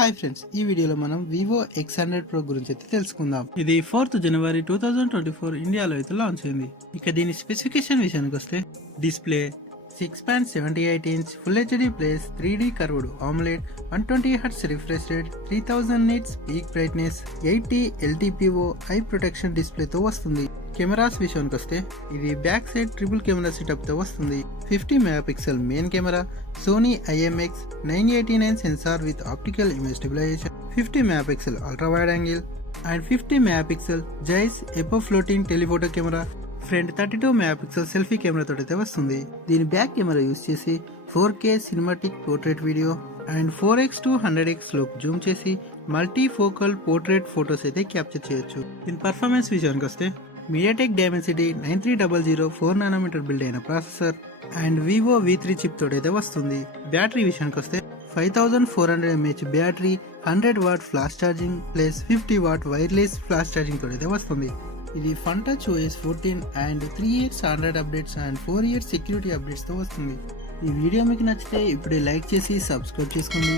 Hi friends, ఈ వీడియోలో మనం Vivo X100 Pro గురించి అయితే తెలుసుకుందాం. ఇది 4th January 2024 ఇండియాలో అయితే లాంచ్ అయింది. ఇక దీని స్పెసిఫికేషన్ విషయానికి వస్తే display 6.78 inch Full HD Plus 3D Curved Amoled 120Hz refresh rate 3000 nits peak brightness 80 LTPO Eye Protection Display తో వస్తుంది. కెమెరాస్ విషయానికి వస్తే ఇది back side triple camera setup తో వస్తుంది. 50 MP main camera, Sony IMX 989 sensor with optical image stabilisation, 50 MP ultra wide angle and 50 MP ZEISS APO floating telephoto camera, front 32 MP selfie camera తోటి వస్తుంది. దీని back camera use చేసి 4K cinematic portrait video and 4x to 100x లోపు zoom చేసి multi focal portrait photos అయితే capture చేయొచ్చు. దీని performance విషయానికి వస్తే MediaTek Dimensity 9300 4nm బిల్డ్ అయిన processor and Vivo V3 chip తోడైతే వస్తుంది. బ్యాటరీ విషయానికి వస్తే 5400 mAh battery, 100W flash charging plus 50W wireless flash charging తోడైతే వస్తుంది. ఇది FUNTUCH OS 14 and 3 years standard updates and 4 years security updates తో వస్తుంది. ఈ వీడియో మీకు నచ్చితే ఇప్పుడే లైక్ చేసి సబ్స్క్రైబ్ చేసుకోండి.